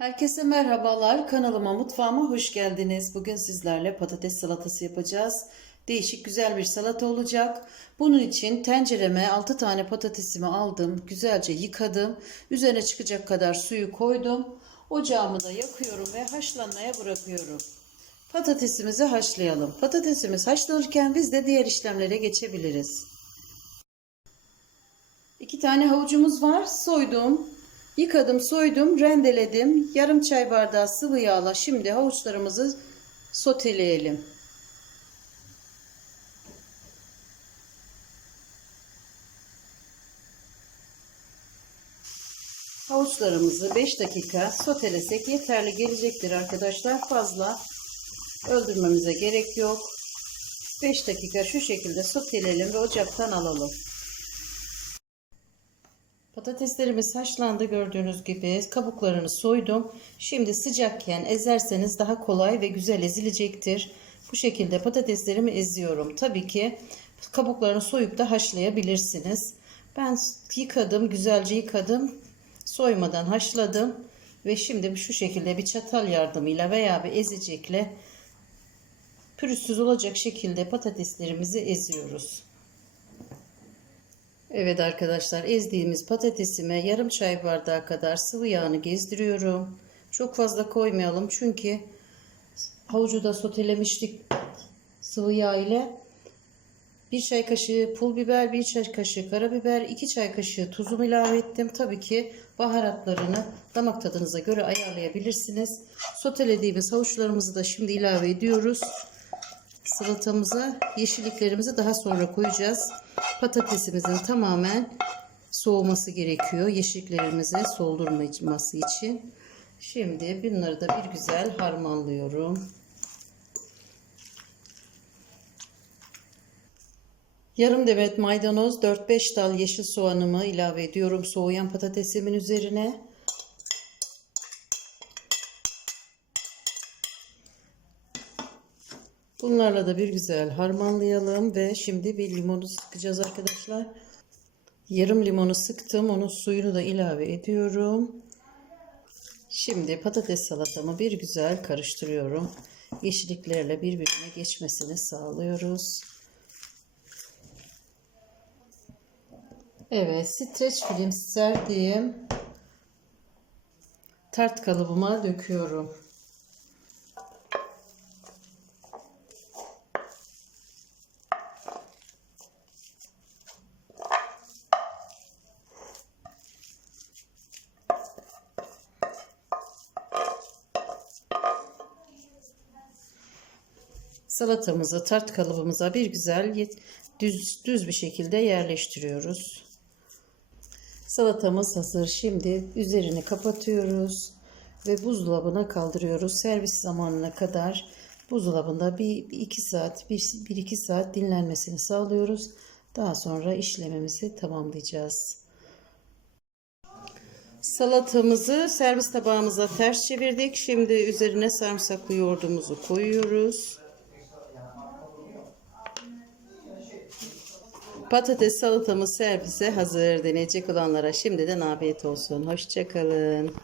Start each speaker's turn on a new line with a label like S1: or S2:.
S1: Herkese merhabalar. Kanalıma, mutfağıma hoş geldiniz. Bugün sizlerle patates salatası yapacağız. Değişik güzel bir salata olacak. Bunun için tencereme 6 tane patatesimi aldım. Güzelce yıkadım. Üzerine çıkacak kadar suyu koydum. Ocağımı da yakıyorum ve haşlanmaya bırakıyorum. Patatesimizi haşlayalım. Patatesimiz haşlanırken biz de diğer işlemlere geçebiliriz. İki tane havucumuz var. Soydum. Yıkadım, soydum, rendeledim. Yarım çay bardağı sıvı yağla şimdi havuçlarımızı soteleyelim. Havuçlarımızı 5 dakika sotelesek yeterli gelecektir arkadaşlar. Fazla öldürmemize gerek yok. 5 dakika şu şekilde soteleyelim ve ocaktan alalım. Patateslerimiz haşlandı gördüğünüz gibi kabuklarını soydum. Şimdi sıcakken ezerseniz daha kolay ve güzel ezilecektir. Bu şekilde patateslerimi eziyorum. Tabii ki kabuklarını soyup da haşlayabilirsiniz. Ben yıkadım, güzelce yıkadım. Soymadan haşladım ve şimdi şu şekilde bir çatal yardımıyla veya bir ezecekle pürüzsüz olacak şekilde patateslerimizi eziyoruz. Evet arkadaşlar ezdiğimiz patatesime yarım çay bardağı kadar sıvı yağını gezdiriyorum. Çok fazla koymayalım çünkü havucu da sotelemiştik sıvı yağ ile. Bir çay kaşığı pul biber, bir çay kaşığı karabiber, iki çay kaşığı tuzumu ilave ettim. Tabii ki baharatlarını damak tadınıza göre ayarlayabilirsiniz. Sotelediğimiz havuçlarımızı da şimdi ilave ediyoruz. Salatamıza yeşilliklerimizi daha sonra koyacağız. Patatesimizin tamamen soğuması gerekiyor. Yeşilliklerimizi soldurması için. Şimdi bunları da bir güzel harmanlıyorum. Yarım demet maydanoz, 4-5 dal yeşil soğanımı ilave ediyorum soğuyan patatesimin üzerine. Bunlarla da bir güzel harmanlayalım ve şimdi bir limonu sıkacağız arkadaşlar. Yarım limonu sıktım. Onun suyunu da ilave ediyorum. Şimdi patates salatamı bir güzel karıştırıyorum. Yeşilliklerle birbirine geçmesini sağlıyoruz. Evet, streç film serdiğim tart kalıbıma döküyorum. Salatamızı tart kalıbımıza bir güzel düz, düz bir şekilde yerleştiriyoruz. Salatamız hazır. Şimdi üzerini kapatıyoruz ve buzdolabına kaldırıyoruz. Servis zamanına kadar buzdolabında bir iki saat, bir, bir iki saat dinlenmesini sağlıyoruz. Daha sonra işlemimizi tamamlayacağız. Salatamızı servis tabağımıza ters çevirdik. Şimdi üzerine sarımsaklı yoğurdumuzu koyuyoruz. Patates salatamız servise hazır. Deneyecek olanlara şimdiden afiyet olsun. Hoşçakalın.